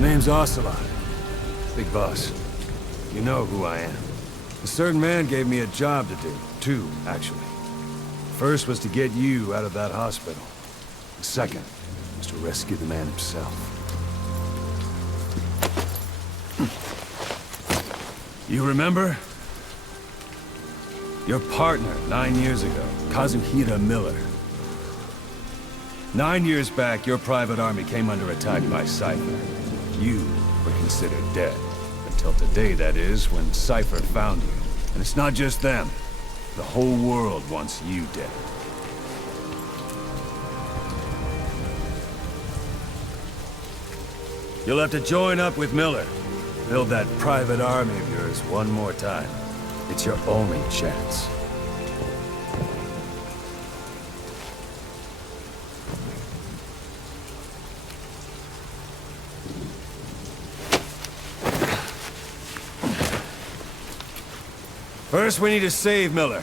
Name's Ocelot. Big boss. You know who I am. A certain man gave me a job to do. Two, actually. First was to get you out of that hospital. The second was to rescue the man himself. You remember? Your partner 9 years ago, Kazuhira Miller. 9 years back, your private army came under attack by Cypher. You were considered dead. Until today, that is, when Cypher found you. And it's not just them. The whole world wants you dead. You'll have to join up with Miller. Build that private army of yours one more time. It's your only chance. First, we need to save Miller.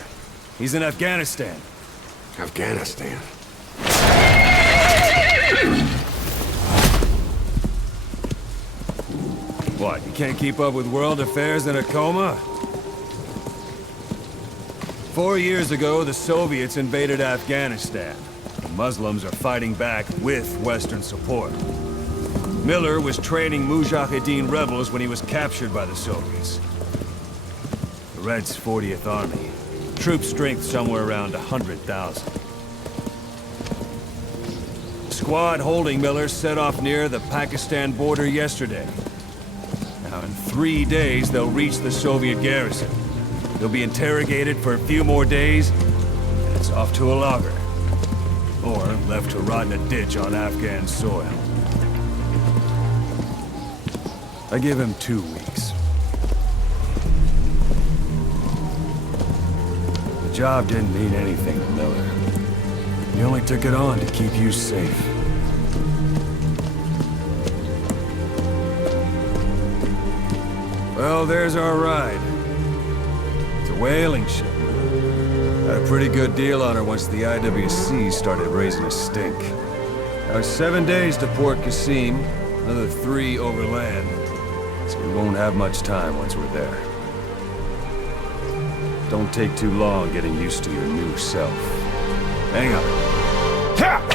He's in Afghanistan. Afghanistan? What, you can't keep up with world affairs in a coma? 4 years ago, the Soviets invaded Afghanistan. The Muslims are fighting back with Western support. Miller was training Mujahideen rebels when he was captured by the Soviets. The Red's 40th Army. Troop strength somewhere around 100,000. The squad holding Miller set off near the Pakistan border yesterday. Now, in 3 days, they'll reach the Soviet garrison. They'll be interrogated for a few more days, and it's off to a lager. Or left to rot in a ditch on Afghan soil. I give him 2 weeks. The job didn't mean anything to Miller. He only took it on to keep you safe. Well, there's our ride. It's a whaling ship. Had a pretty good deal on her once the IWC started raising a stink. Now it's 7 days to Port Qasim, another 3 overland. So we won't have much time once we're there. Don't take too long getting used to your new self. Hang on. Ha!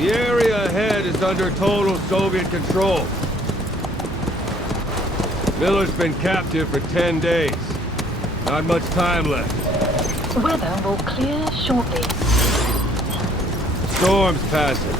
The area ahead is under total Soviet control. Miller's been captive for 10 days. Not much time left. Weather will clear shortly. Storm's passing.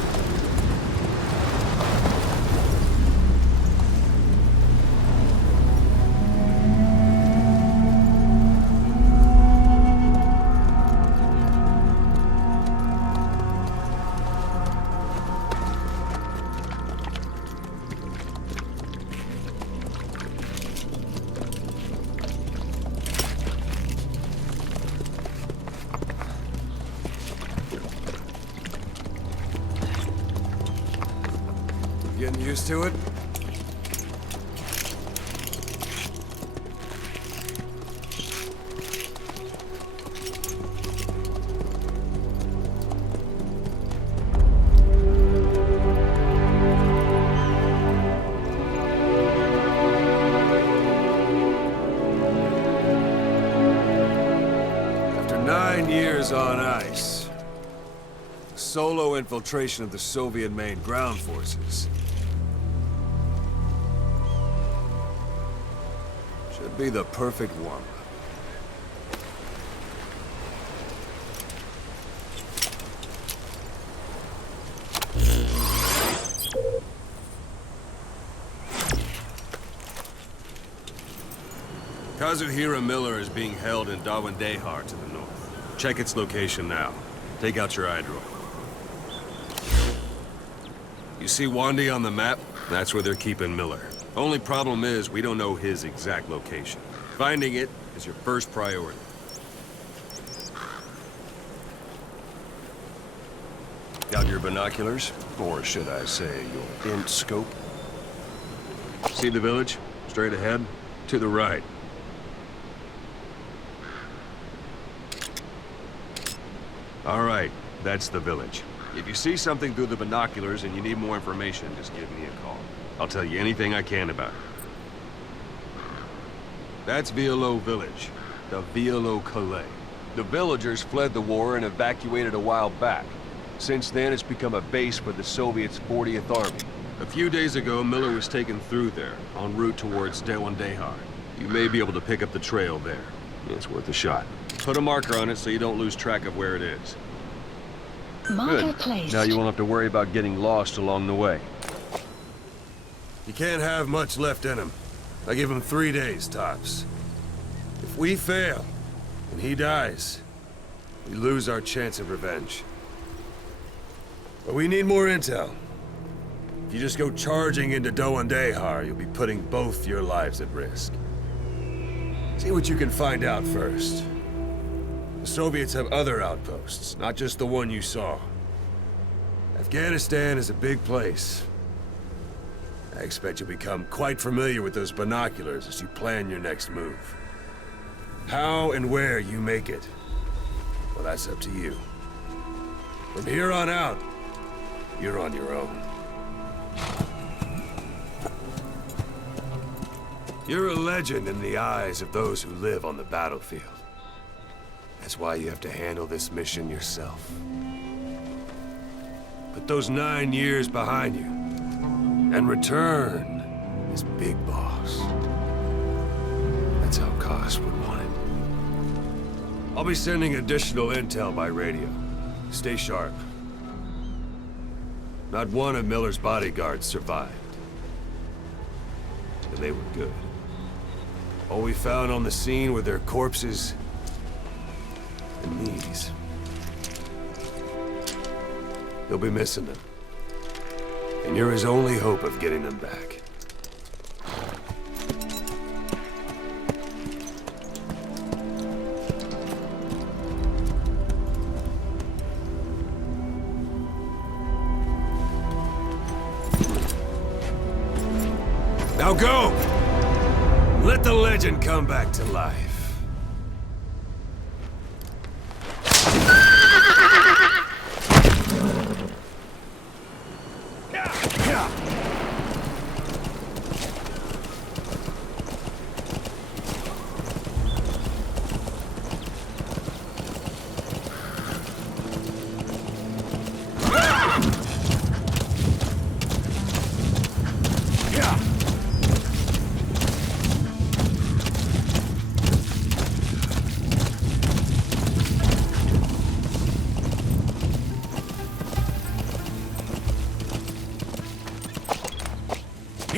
Getting used to it? After 9 years on ice, solo infiltration of the Soviet main ground forces should be the perfect one. Kazuhira Miller is being held in Dawandehar to the north. Check its location now. Take out your iDroid. You see Wandy on the map? That's where they're keeping Miller. Only problem is, we don't know his exact location. Finding it is your first priority. Got your binoculars? Or should I say, your int scope? See the village? Straight ahead? To the right. All right, that's the village. If you see something through the binoculars and you need more information, just give me a call. I'll tell you anything I can about it. That's Violo Village, the Violo Calais. The villagers fled the war and evacuated a while back. Since then, it's become a base for the Soviets' 40th Army. A few days ago, Miller was taken through there, en route towards Dawandehar. You may be able to pick up the trail there. It's worth a shot. Put a marker on it so you don't lose track of where it is. Marker Good. placed. Now you won't have to worry about getting lost along the way. You can't have much left in him. I give him 3 days, tops. If we fail, and he dies, we lose our chance of revenge. But we need more intel. If you just go charging into Dawandehar, you'll be putting both your lives at risk. See what you can find out first. The Soviets have other outposts, not just the one you saw. Afghanistan is a big place. I expect you'll become quite familiar with those binoculars as you plan your next move. How and where you make it, well, that's up to you. From here on out, you're on your own. You're a legend in the eyes of those who live on the battlefield. That's why you have to handle this mission yourself. Put those 9 years behind you, and return as Big Boss. That's how Koss would want it. I'll be sending additional intel by radio. Stay sharp. Not one of Miller's bodyguards survived. And they were good. All we found on the scene were their corpses and these. You'll be missing them. And you're his only hope of getting them back. Now go! Let the legend come back to life.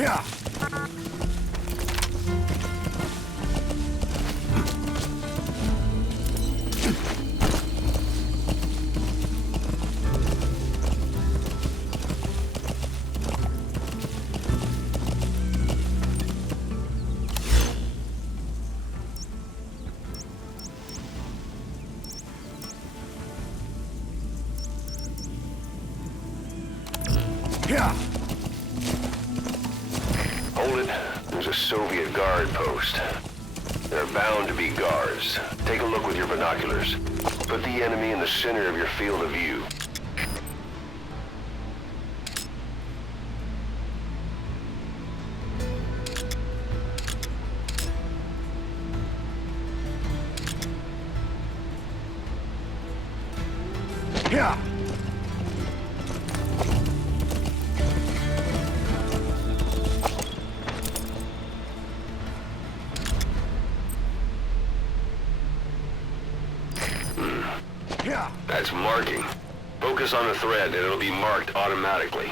Yeah. Yeah. Hold it. There's a Soviet guard post. There are bound to be guards. Take a look with your binoculars. Put the enemy in the center of your field of view. Yeah. That's marking. Focus on the thread and it'll be marked automatically.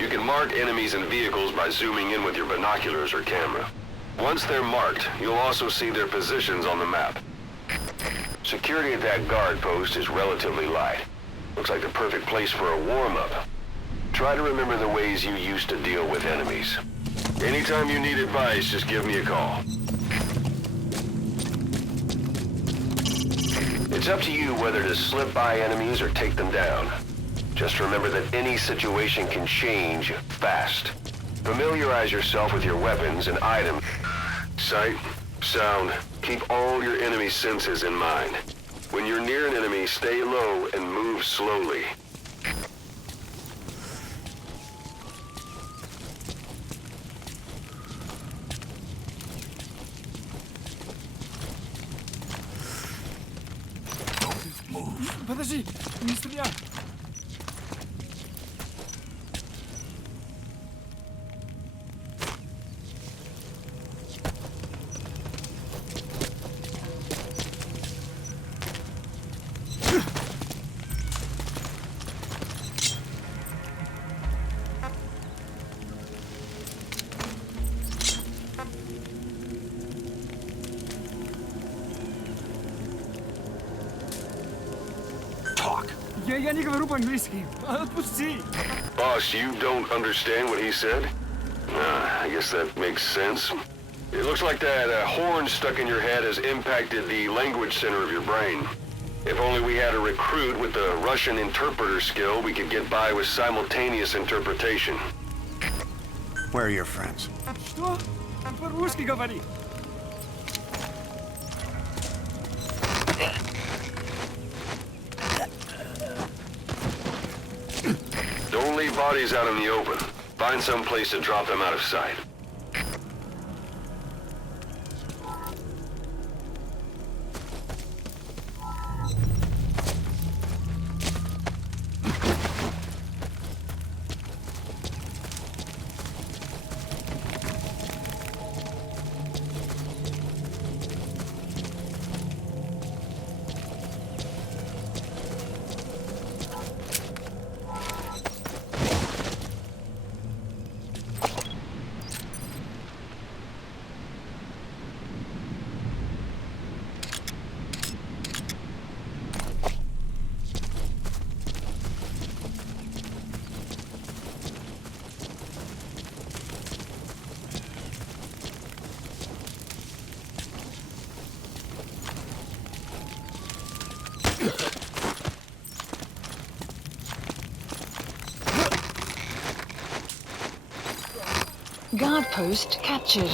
You can mark enemies and vehicles by zooming in with your binoculars or camera. Once they're marked, you'll also see their positions on the map. Security at that guard post is relatively light. Looks like the perfect place for a warm-up. Try to remember the ways you used to deal with enemies. Anytime you need advice, just give me a call. It's up to you whether to slip by enemies or take them down. Just remember that any situation can change fast. Familiarize yourself with your weapons and items. Sight, sound, keep all your enemy senses in mind. When you're near an enemy, stay low and move slowly. Подожди, не стреляй! Я не говорю по-английски. Отпусти! Boss, you don't understand what he said? I guess that makes sense. It looks like that horn stuck in your head has impacted the language center of your brain. If only we had a recruit with the Russian interpreter skill, we could get by with simultaneous interpretation. Where are your friends? Что? По-русски говори. Don't leave bodies out in the open. Find some place to drop them out of sight. Guard post captured.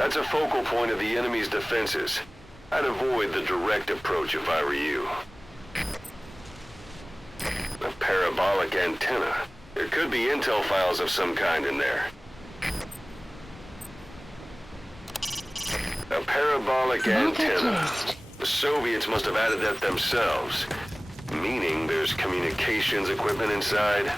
That's a focal point of the enemy's defenses. I'd avoid the direct approach if I were you. A parabolic antenna. There could be intel files of some kind in there. A parabolic antenna. The Soviets must have added that themselves. Meaning there's communications equipment inside.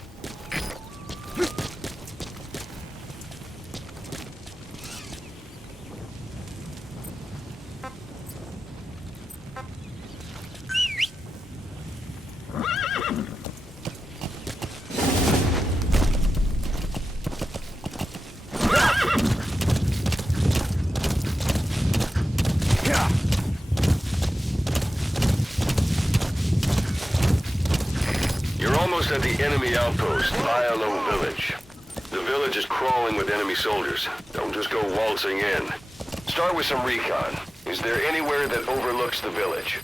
At the enemy outpost, ILO village. The village is crawling with enemy soldiers. Don't just go waltzing in. Start with some recon. Is there anywhere that overlooks the village?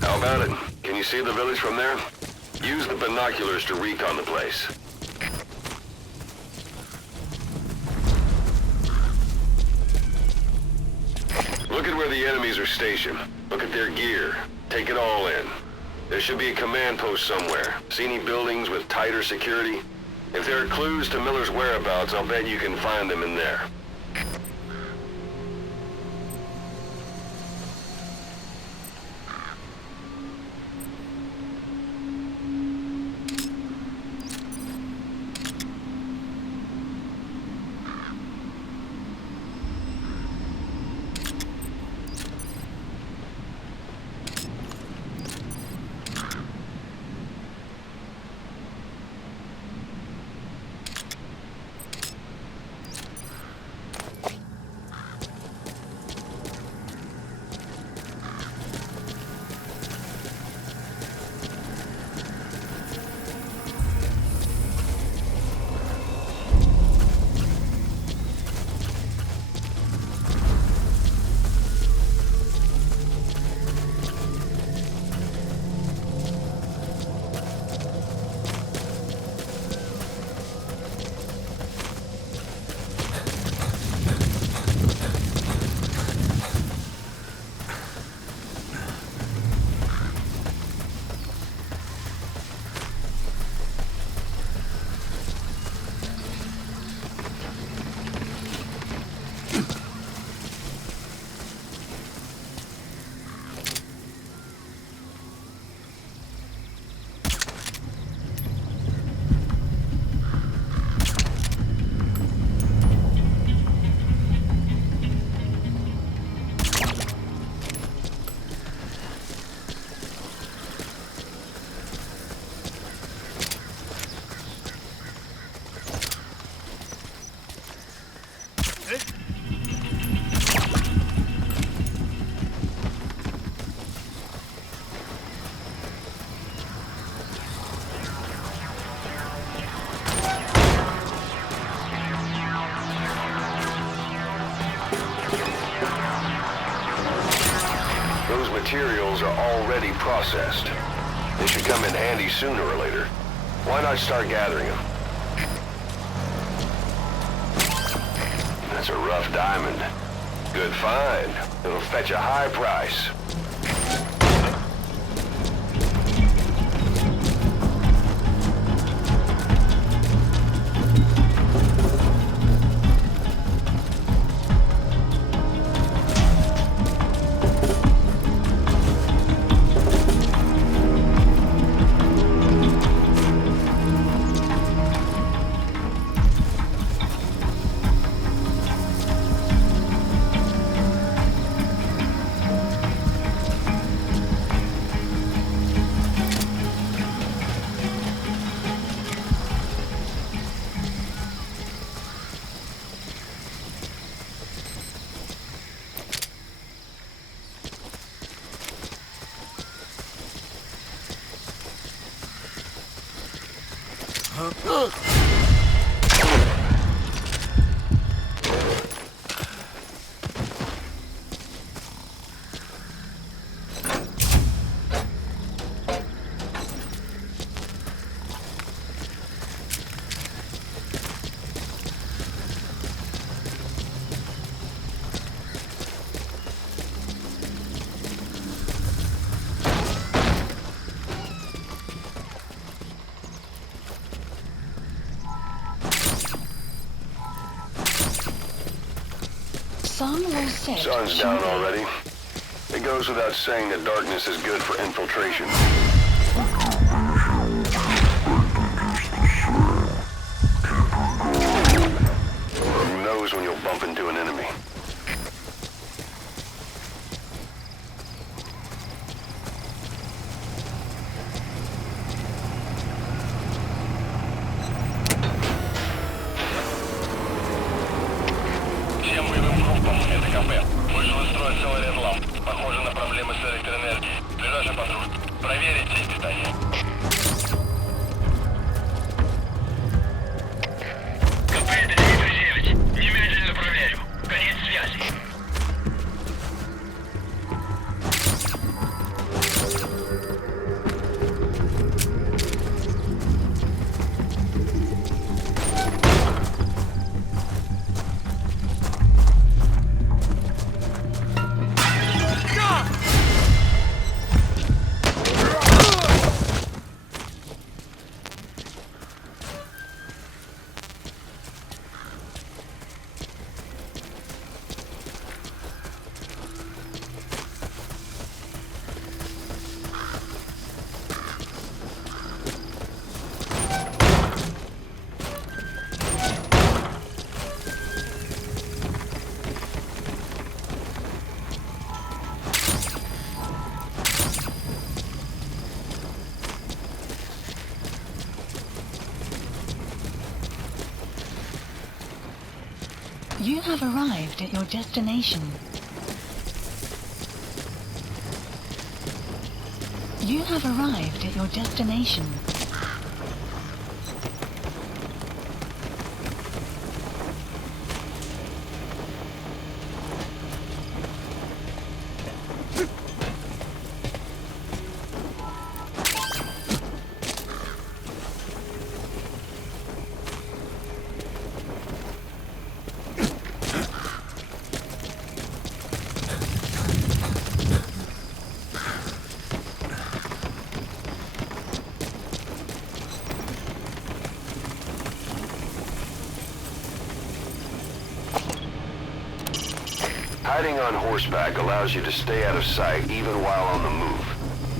How about it? Can you see the village from there? Use the binoculars to recon the place. Look at where the enemies are stationed. Look at their gear. Take it all in. There should be a command post somewhere. See any buildings with tighter security? If there are clues to Miller's whereabouts, I'll bet you can find them in there. Those materials are already processed. They should come in handy sooner or later. Why not start gathering them? That's a rough diamond. Good find. It'll fetch a high price. sun will set. Sun's down already. It goes without saying that darkness is good for infiltration. Who knows when you'll bump into an enemy? Всем боевым группам, это КП. Вышел из строя целый ряд ламп. Похоже на проблемы с электроэнергией. Ближайший патруль. Проверить сеть питания. КП, это Дмитрий 9. Немедленно проверю. Конец связи. You have arrived at your destination. You have arrived at your destination. Hiding on horseback allows you to stay out of sight even while on the move.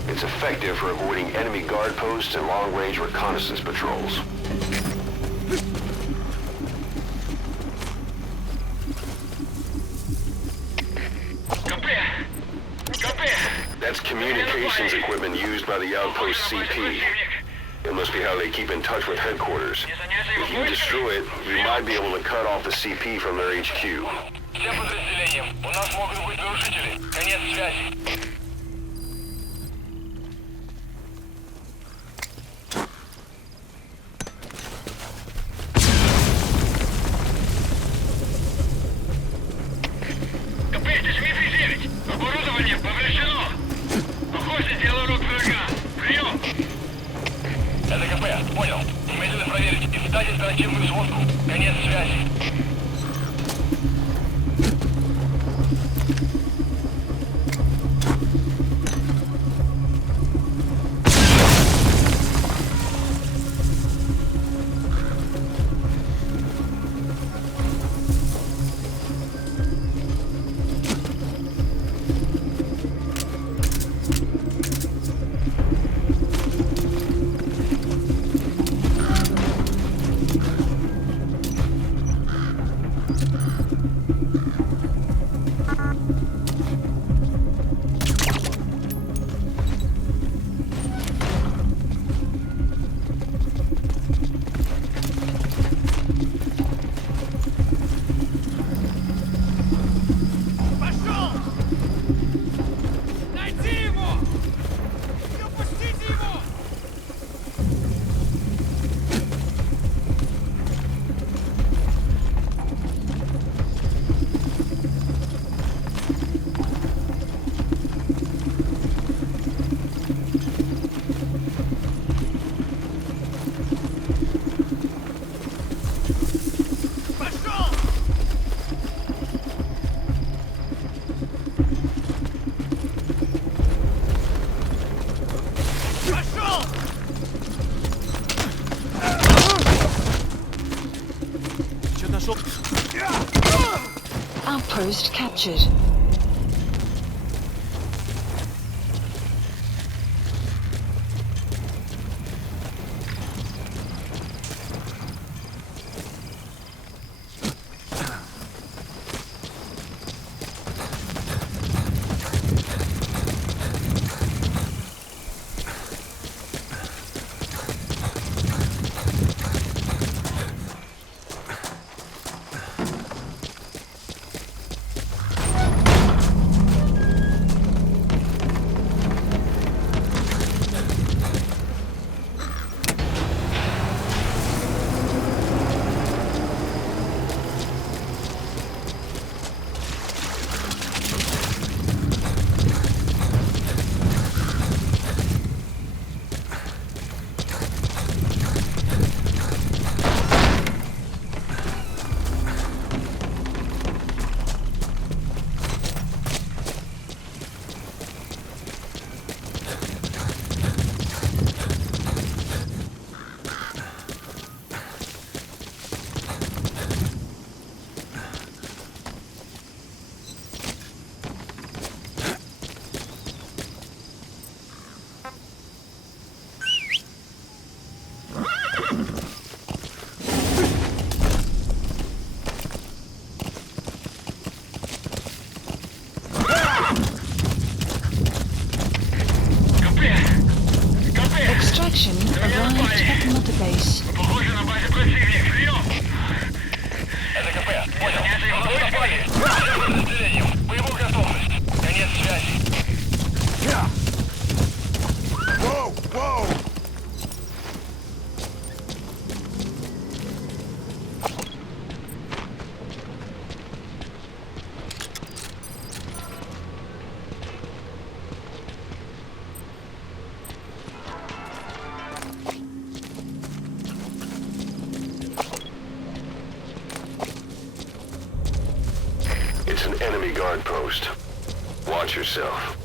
It's effective for avoiding enemy guard posts and long-range reconnaissance patrols. That's communications equipment used by the outpost CP. It must be how they keep in touch with headquarters. If you destroy it, you might be able to cut off the CP from their HQ. Всем подразделениям. У нас могут быть нарушители. Конец связи. КП, это Дмитрий 9. Оборудование повреждено. Похоже, дело рук врага. Прием. Это КП, понял. Немедленно проверить и встать оперативную сводку. Конец связи. Outpost captured. Extraction arrived at the mother base. Похоже на базе противник. Прием! Это КП. Понял. Напали. С разделением. Боевую готовность. Конец связи. Whoa! Whoa! It's an enemy guard post. Watch yourself.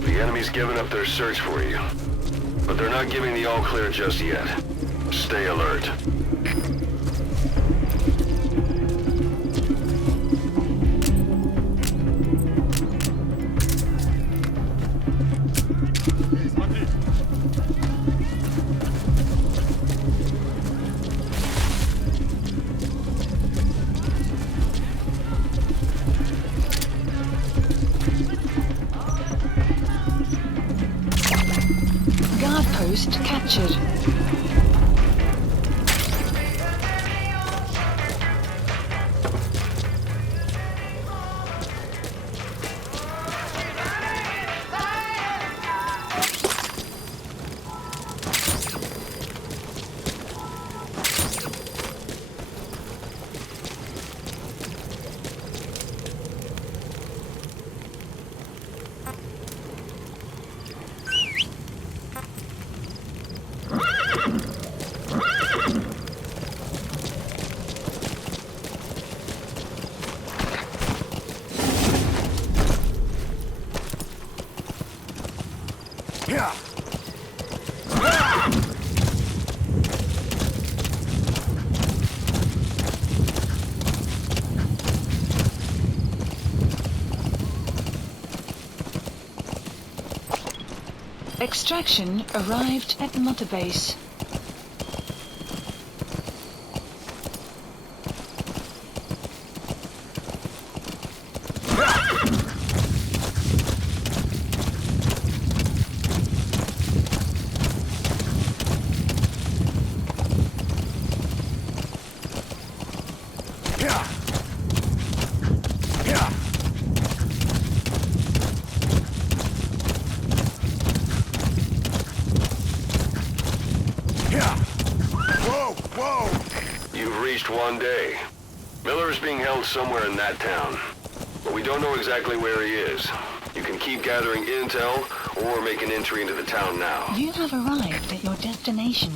The enemy's given up their search for you, but they're not giving the all clear just yet. Stay alert. Guard post captured. Yeah. Extraction arrived at Mother Base. One day. Miller is being held somewhere in that town, but we don't know exactly where he is. You can keep gathering intel or make an entry into the town now. You have arrived at your destination.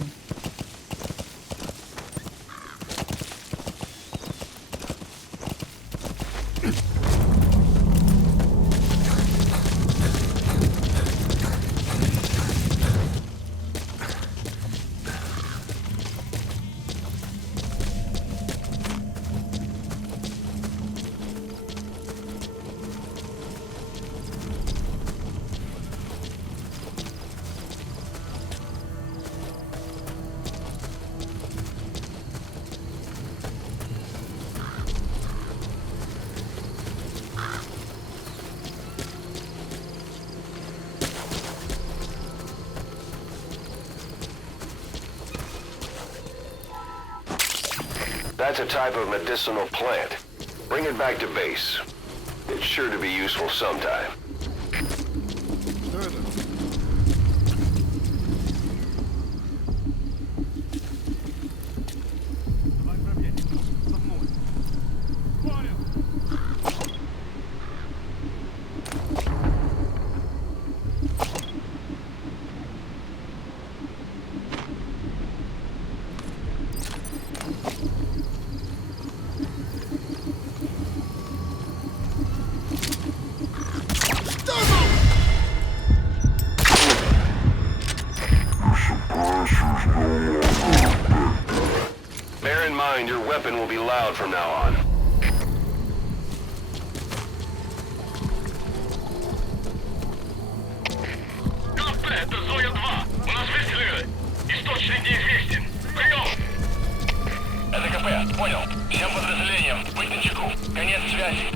That's a type of medicinal plant. Bring it back to base. It's sure to be useful sometime. Bear in mind, your weapon will be loud from now on. КП, это Зоя-2. У нас выстрелы. Источник неизвестен. Прием! Это КП, понял. Всем подразделениям, быть начеку. Конец связи.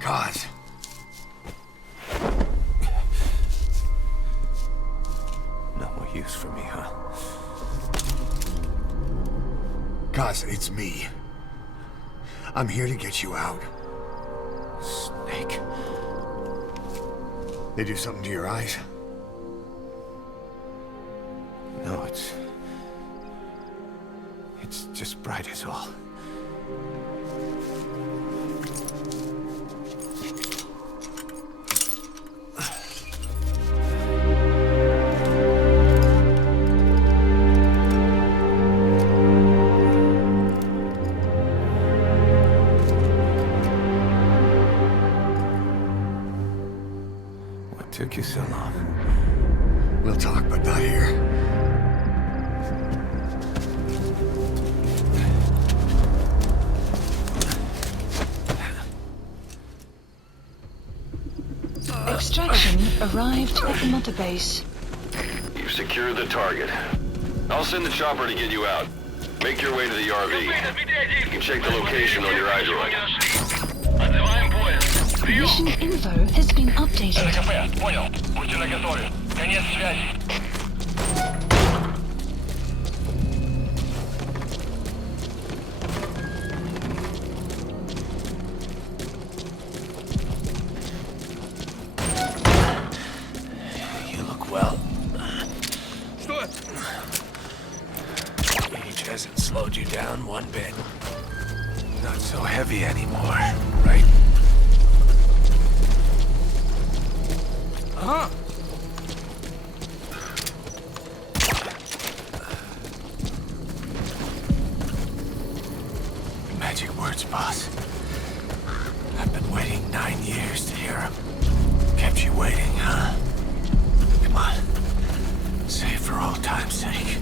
God. No more use for me, huh? Cause it's me. I'm here to get you out. Snake. They do something to your eyes? No, it's just bright as all. arrived at the mother base. You've secured the target. I'll send the chopper to get you out. Make your way to the RV. You can check the location on your iDroid. Отзываем поезд. Прием. Mission info has been updated. ЛКП, понял. Будьте наготове. Конец связи. You look well. Что? Age hasn't slowed you down one bit. Not so heavy anymore, right? Ага. Magic words, boss. I've been waiting 9 years to hear them. Kept you waiting, huh? Come on. Say it for old time's sake.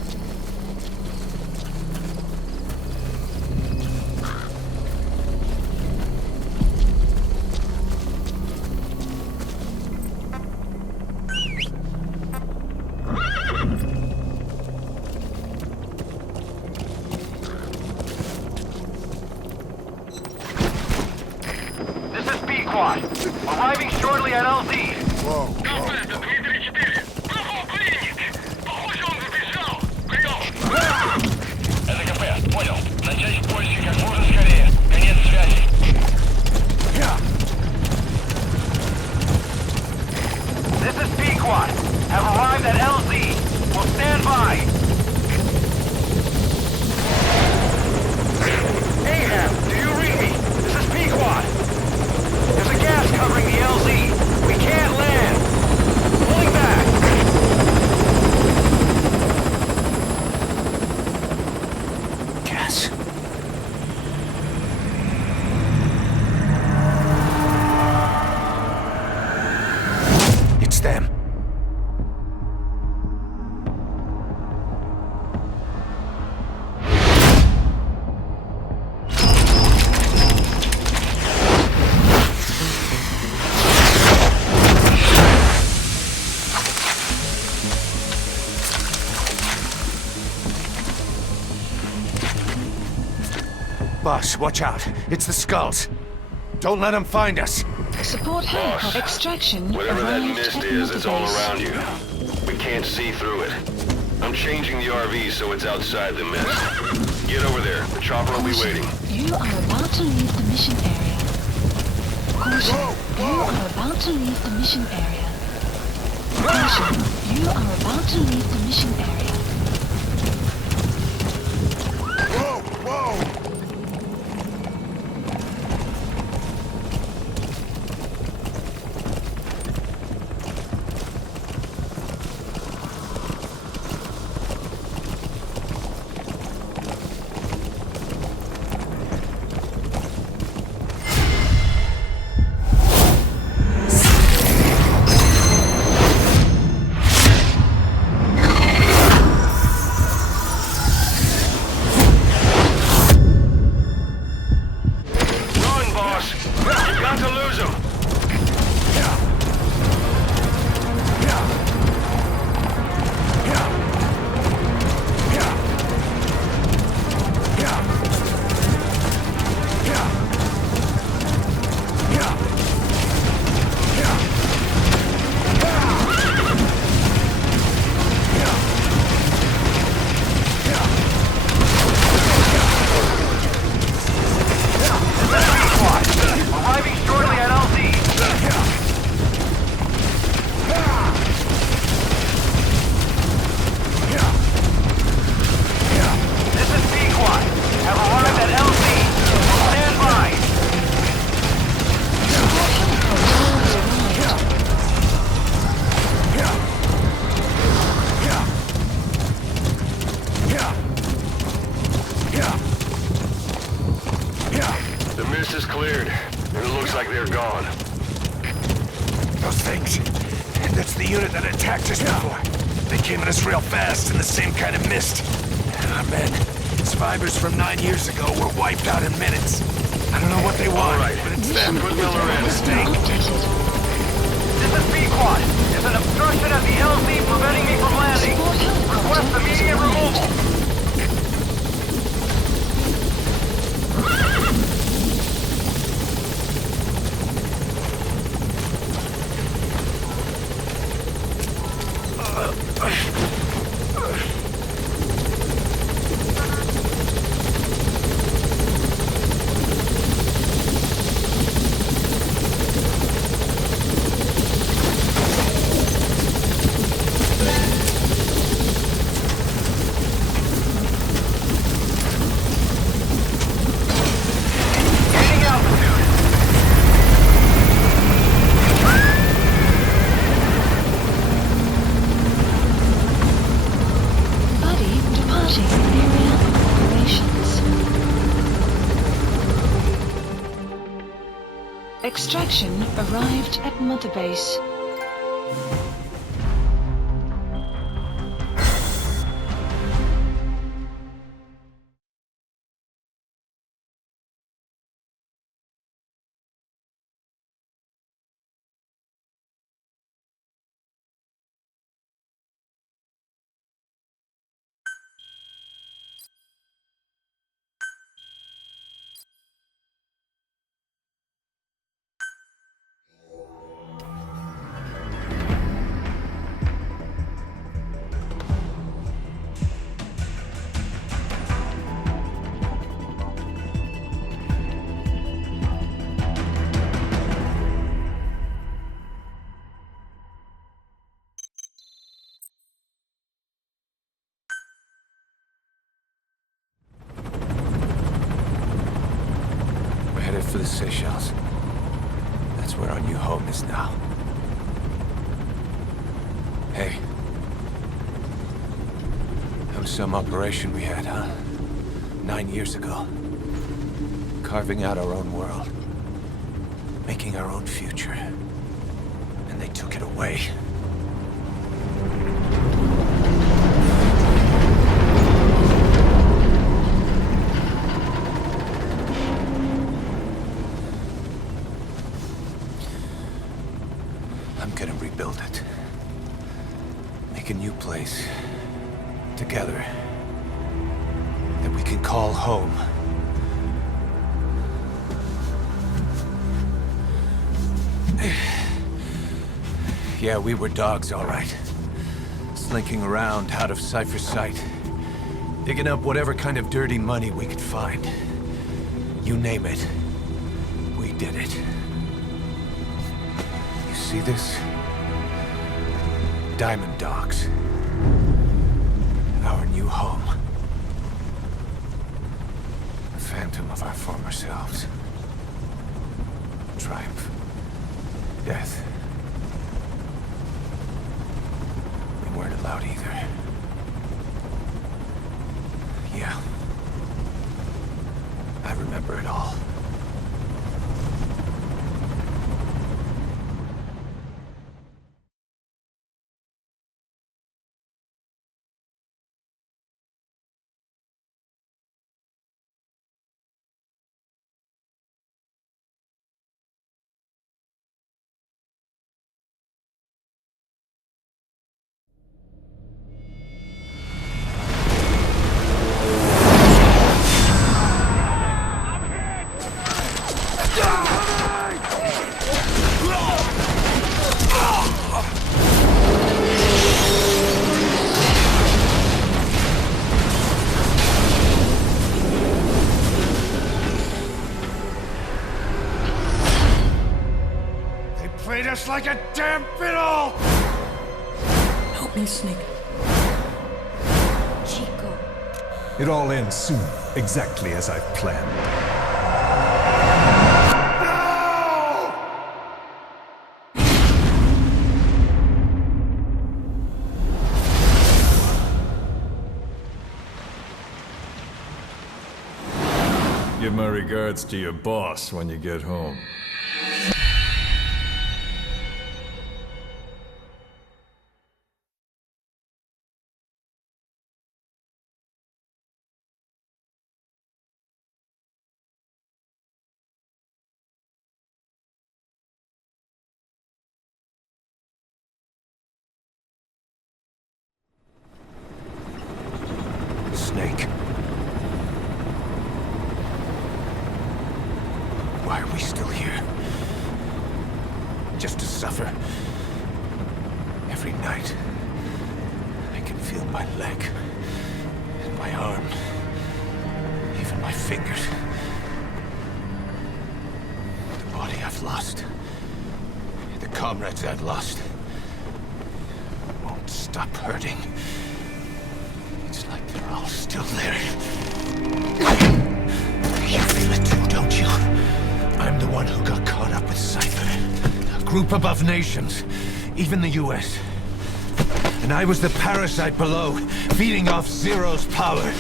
This is B-Quad. Arriving shortly at LZ. Whoa. Это Дмитрий 4. Плохой пленник. Похоже, он забежал. Прием. ЛКП, понял. Начать поиски как можно скорее. Конец связи. This is B-Quad. Have arrived at LZ. Will stand by. Ahab, do you read me? This is P-Quad. There's a gas covering the LZ. We can't land. Pulling back. Gas. It's them. Boss, watch out. It's the skulls. Don't let them find us. Support helicopter extraction Whatever that arrived mist at the is, mother it's all base. around you. We can't see through it. I'm changing the RV so it's outside the mist. Get over there. The chopper will be waiting. You are about to leave the mission area. Caution. You are about to leave the mission area. Caution. You are about to leave the mission area. Whoa, whoa! Run, boss! You've got to lose him! Arriving shortly at LZ. This is B-Quad. Have arrived at LZ. Will stand by. Support helicopter has arrived. The mist is cleared, and it looks like they're gone. Those things. That's the unit that attacked us before. They came at us real fast in the same kind of mist. Our men, survivors from 9 years ago, were wiped out in minutes. I don't know what they want, right. but it's Mission them. Put Miller in. info has been updated. This is B-Quad. There's an obstruction at the LZ preventing me from landing. Support Request helicopter has immediate arrived. removal. Gaining altitude. Buddy departing area of operations. Extraction arrived at Mother Base. We're headed for the Seychelles. That's where our new home is now. Hey. That was some operation we had, huh? 9 years ago. Carving out our own world. Making our own future. And they took it away. I'm gonna rebuild it. Make a new place. Together. That we can call home. Yeah, we were dogs, all right. Slinking around out of Cypher's sight. Digging up whatever kind of dirty money we could find. You name it. We did it. You see this? Diamond Dogs. Our new home. A phantom of our former selves. Triumph. Death. We weren't allowed either. Yeah. I remember it all. Played us like a damn fiddle! Help me, Snake. Chico. It all ends soon, exactly as I've planned. Give my regards to your boss when you get home. think? Why are we still here? Just to suffer. Every night, I can feel my leg, and my arm, even my fingers. The body I've lost, the comrades I've lost, won't stop hurting. It's like they're all still there. You feel it too, don't you? I'm the one who got caught up with Cypher. A group above nations, even the US. And I was the parasite below, feeding off Zero's power.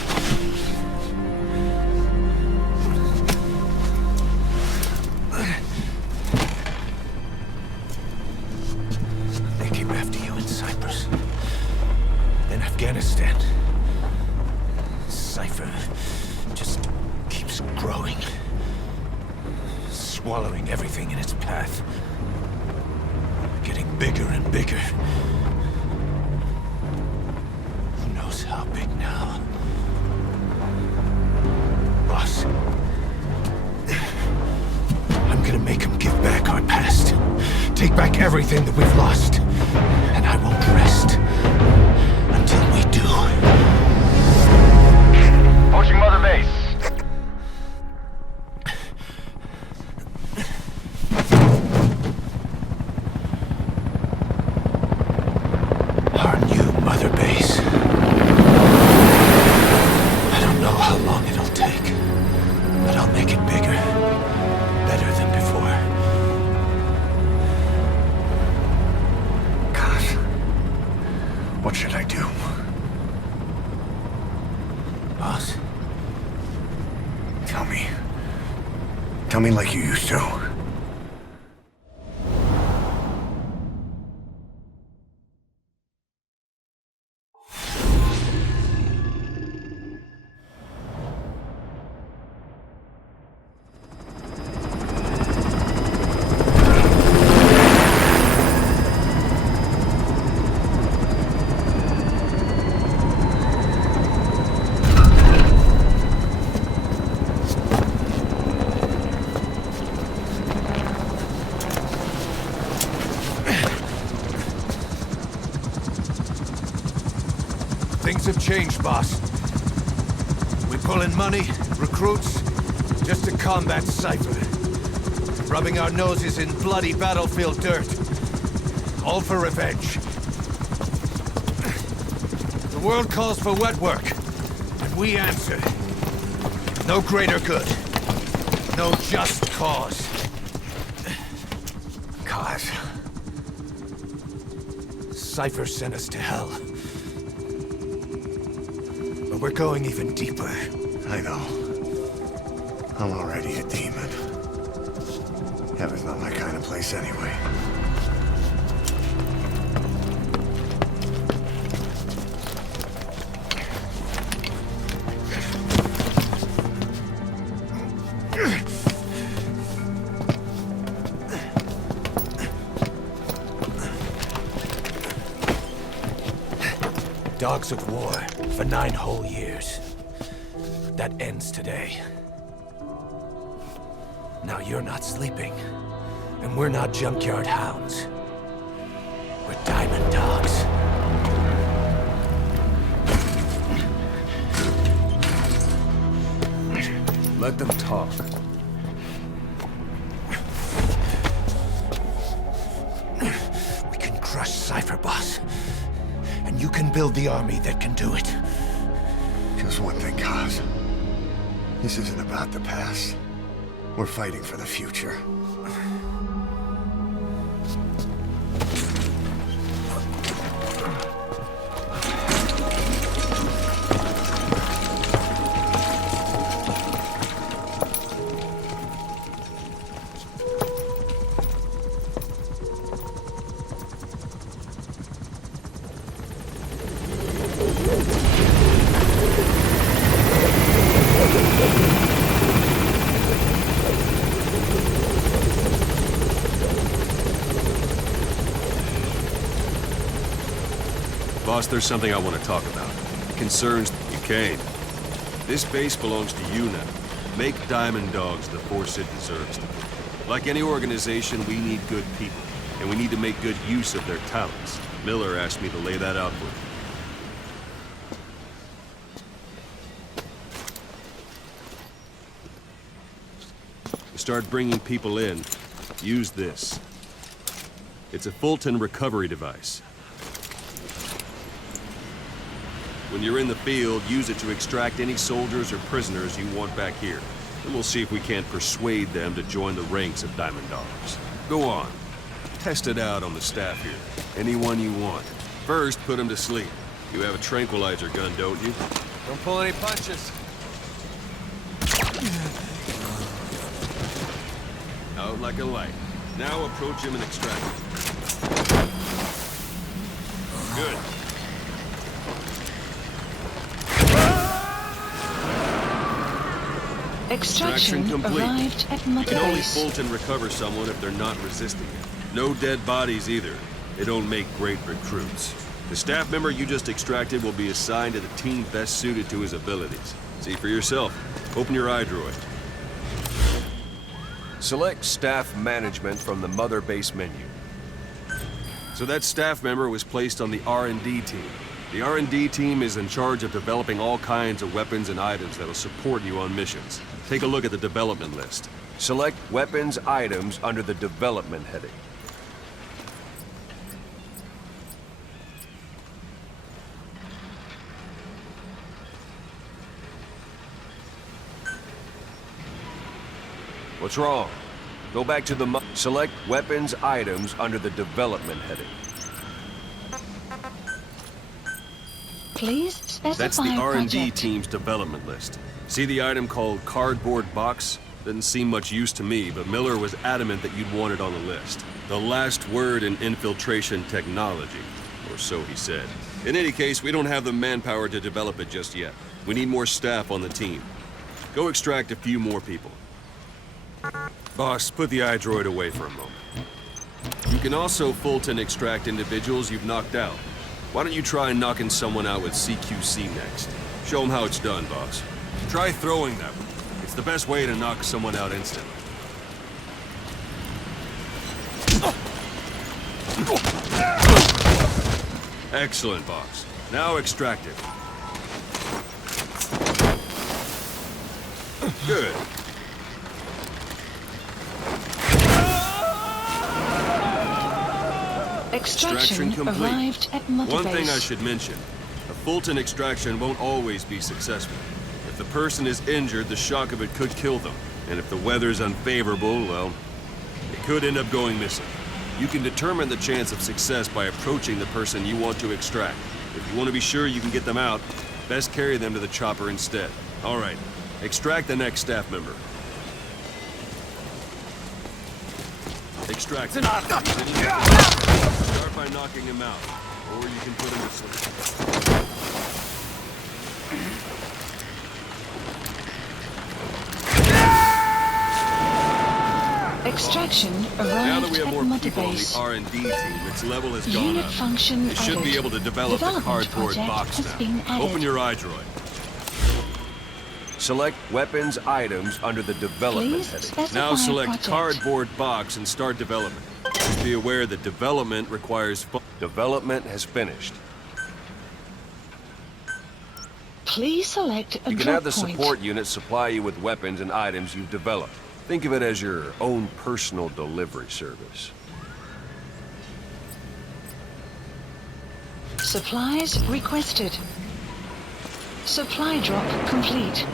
They came after you in Cyprus. Then Afghanistan. Cypher just keeps growing. Swallowing everything in its path. Getting bigger and bigger. Who knows how big now? Boss. I'm gonna make him give back our past. Take back everything that we've lost. And I won't rest until we do. Approaching Mother Base. Our new Mother Base. I don't know how long it'll take, but I'll make it bigger, better than before. Gosh, what should I do? Boss? Tell me. Tell me like you used to. Things have changed, boss. We pull in money, recruits, just to combat Cypher. Rubbing our noses in bloody battlefield dirt. All for revenge. The world calls for wet work, and we answer. No greater good. No just cause. Cause. Cypher sent us to hell. But we're going even deeper. I know. I'm already a demon. Heaven's not my kind of place anyway. Dogs of war for 9 whole years. That ends today. Now you're not sleeping, and we're not junkyard hounds. We're diamond dogs. Let them talk. We can crush Cypher, boss. And you can build the army that can do it. Just one thing, Kaz. This isn't about the past. We're fighting for the future. Boss, there's something I want to talk about. It concerns you came. This base belongs to you now. Make Diamond Dogs the force it deserves to be. Like any organization, we need good people, and we need to make good use of their talents. Miller asked me to lay that out for you. You start bringing people in, use this. It's a Fulton recovery device. When you're in the field, use it to extract any soldiers or prisoners you want back here. And we'll see if we can't persuade them to join the ranks of Diamond Dogs. Go on. Test it out on the staff here. Anyone you want. First, put them to sleep. You have a tranquilizer gun, don't you? Don't pull any punches. Out like a light. Now approach him and extract him. Good. Extraction complete. arrived at You Mother can only Base. Fulton recover someone if they're not resisting it. No dead bodies either. They don't make great recruits. The staff member you just extracted will be assigned to the team best suited to his abilities. See for yourself. Open your iDroid. Select Staff Management from the Mother Base menu. So that staff member was placed on the R&D team. The R&D team is in charge of developing all kinds of weapons and items that'll support you on missions. Take a look at the development list. Select Weapons Items under the Development heading. What's wrong? Go back to the... Select Weapons Items under the Development heading. Please specify That's the R&D project. team's development list. See the item called Cardboard Box? Doesn't seem much use to me, but Miller was adamant that you'd want it on the list. The last word in infiltration technology, or so he said. In any case, we don't have the manpower to develop it just yet. We need more staff on the team. Go extract a few more people. Boss, put the iDroid away for a moment. You can also Fulton extract individuals you've knocked out. Why don't you try knocking someone out with CQC next? Show them how it's done, boss. Try throwing them. It's the best way to knock someone out instantly. Excellent, boss. Now extract it. Good. Extraction complete. arrived at Mother One Base. thing I should mention. A Fulton extraction won't always be successful. If the person is injured, the shock of it could kill them. And if the weather's unfavorable, well, it could end up going missing. You can determine the chance of success by approaching the person you want to extract. If you want to be sure you can get them out, best carry them to the chopper instead. All right, extract the next staff member. Extract him. Start by knocking him out, or you can put him to sleep. Extraction Now that arrived we have at more Mother people on the Base. R&D team, its level has gone Unit up. function They should be added. able to develop the Development cardboard project box has been now. added. Open your iDroid. Select Weapons Items under the Development Please heading. specify Now select project. cardboard box and start development. Just be aware that development requires Development has finished. Please select a You can drop have the point. support unit supply you with weapons and items you've developed. Think of it as your own personal delivery service. Supplies requested. Supply drop complete.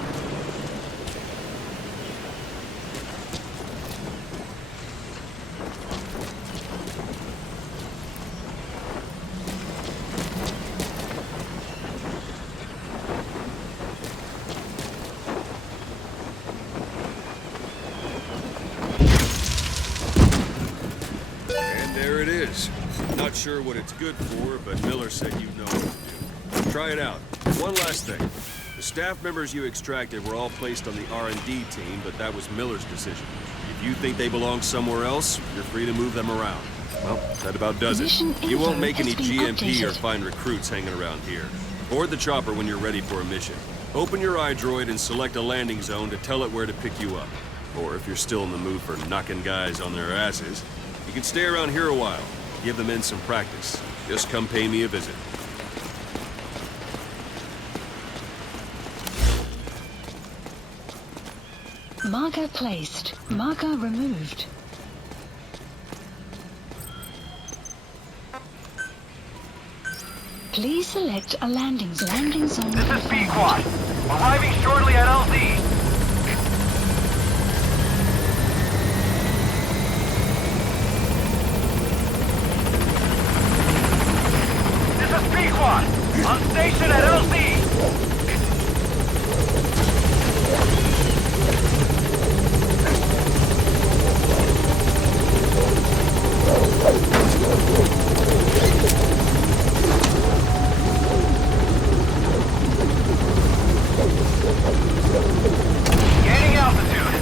And there it is. Not sure what it's good for, but Miller said you know what to do. Try it out. One last thing. The staff members you extracted were all placed on the R&D team, but that was Miller's decision. If you think they belong somewhere else, you're free to move them around. Well, that about does it. Mission You won't info make any has been GMP or updated. find recruits hanging around here. Board the chopper when you're ready for a mission. Open your iDroid and select a landing zone to tell it where to pick you up. Or if you're still in the mood for knocking guys on their asses, you can stay around here a while. Give the men some practice. Just come pay me a visit. Marker placed. Marker removed. Please select a landing zone. This is B-Quad. Arriving shortly at LZ. This is B-Quad. On station at LZ. Gaining altitude.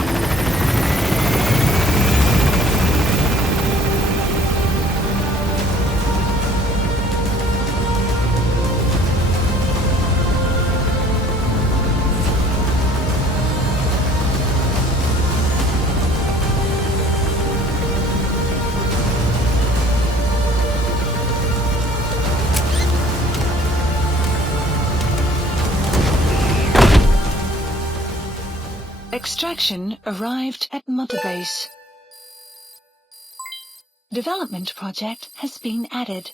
Extraction arrived at Mother Base. Development project has been added.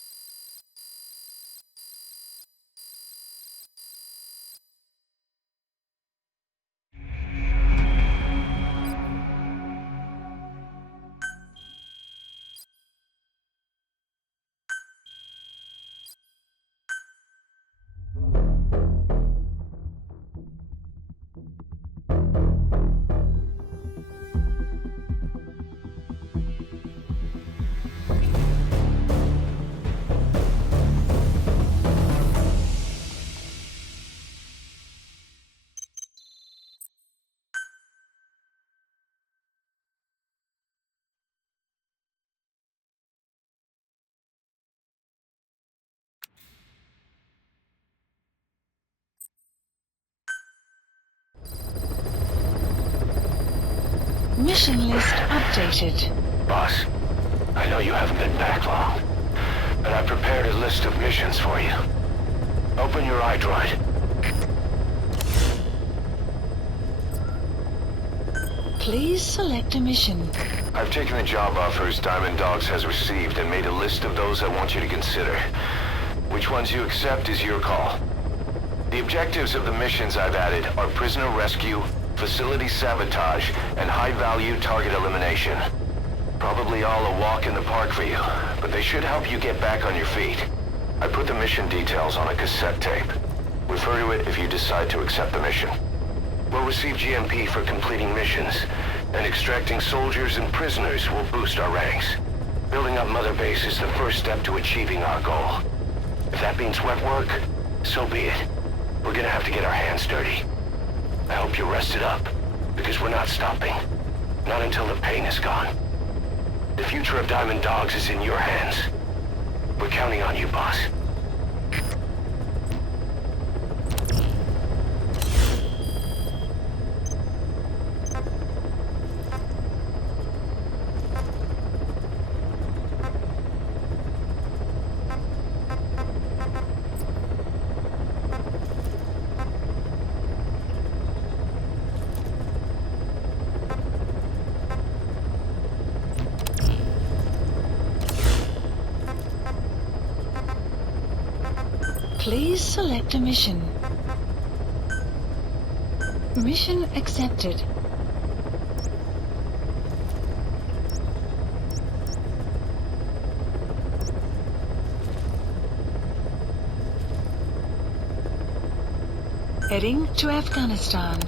Mission list updated. Boss, I know you haven't been back long, but I prepared a list of missions for you. Open your iDroid. Please select a mission. I've taken the job offers Diamond Dogs has received and made a list of those I want you to consider. Which ones you accept is your call. The objectives of the missions I've added are prisoner rescue, facility sabotage, and high-value target elimination. Probably all a walk in the park for you, but they should help you get back on your feet. I put the mission details on a cassette tape. Refer to it if you decide to accept the mission. We'll receive GMP for completing missions, and extracting soldiers and prisoners will boost our ranks. Building up Mother Base is the first step to achieving our goal. If that means wet work, so be it. We're gonna have to get our hands dirty. I hope you're rested up, because we're not stopping. Not until the pain is gone. The future of Diamond Dogs is in your hands. We're counting on you, boss. Please select a mission. Mission accepted. Heading to Afghanistan.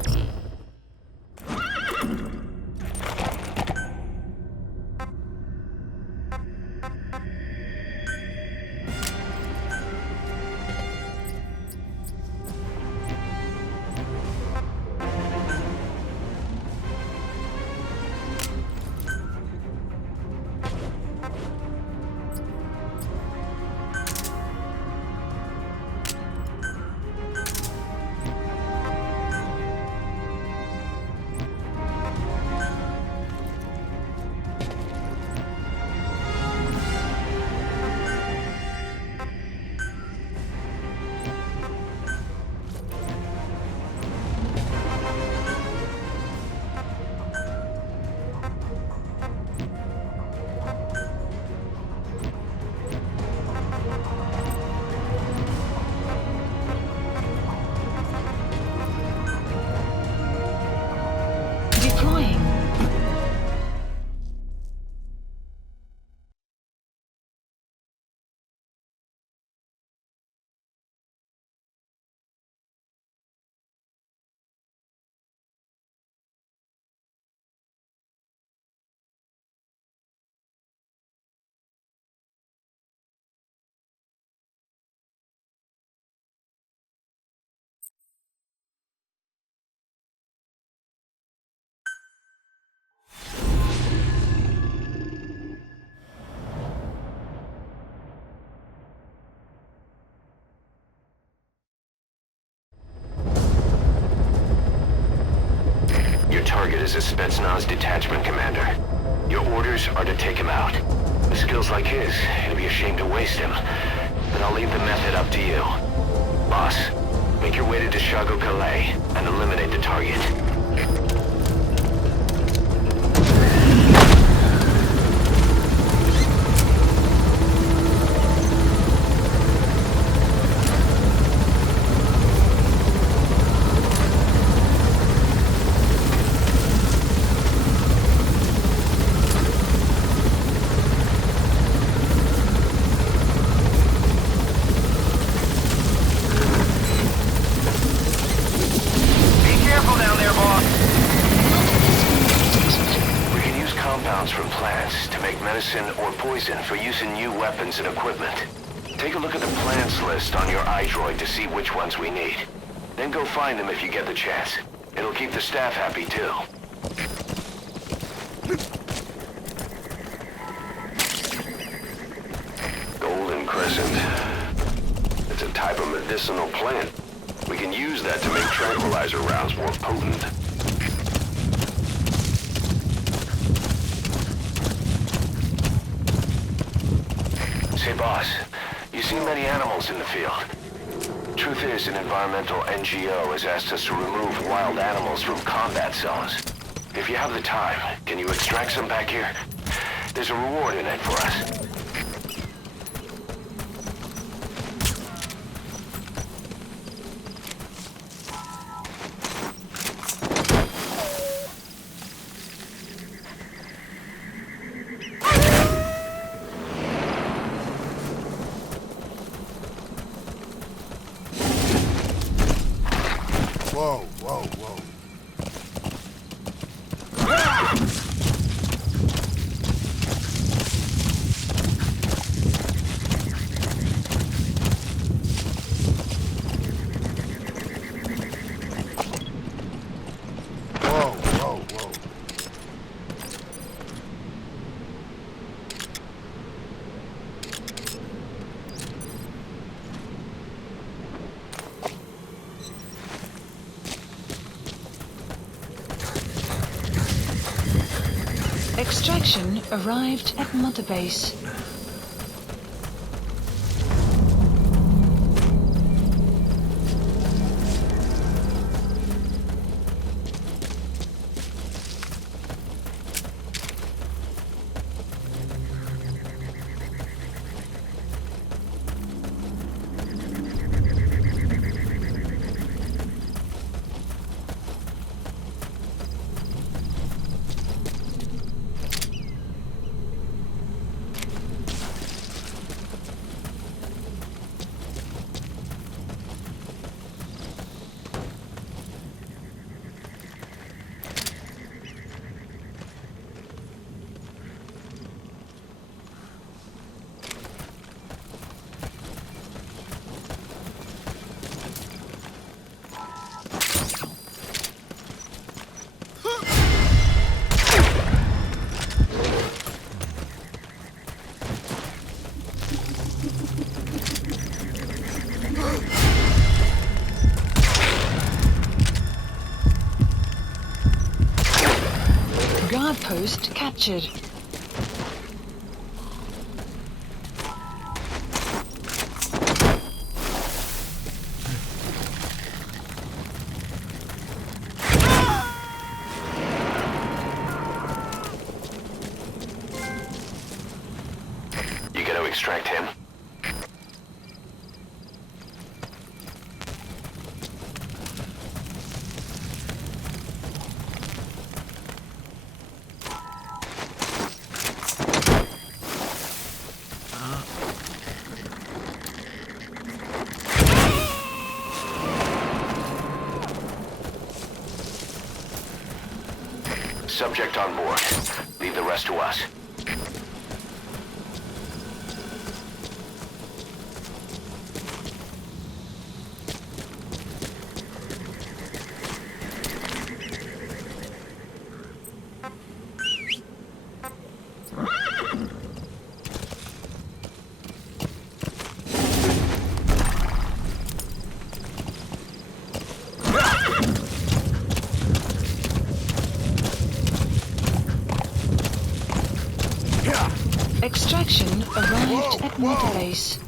is a Spetsnaz detachment commander. Your orders are to take him out. With skills like his, it'd be a shame to waste him. But I'll leave the method up to you. Boss, make your way to Deshago Calais and eliminate the target. Or poison for use in new weapons and equipment. Take a look at the plans list on your iDroid to see which ones we need. Then go find them if you get the chance. It'll keep the staff happy too. Golden Crescent. It's a type of medicinal plant. We can use that to make tranquilizer rounds more potent. Say, boss, you see many animals in the field. Truth is, an environmental NGO has asked us to remove wild animals from combat zones. If you have the time, can you extract some back here? There's a reward in it for us. Whoa, whoa, whoa. Extraction arrived at Mother Base. Guard post captured. You gotta extract him. Subject on board. Leave the rest to us. Extraction arrived at water base.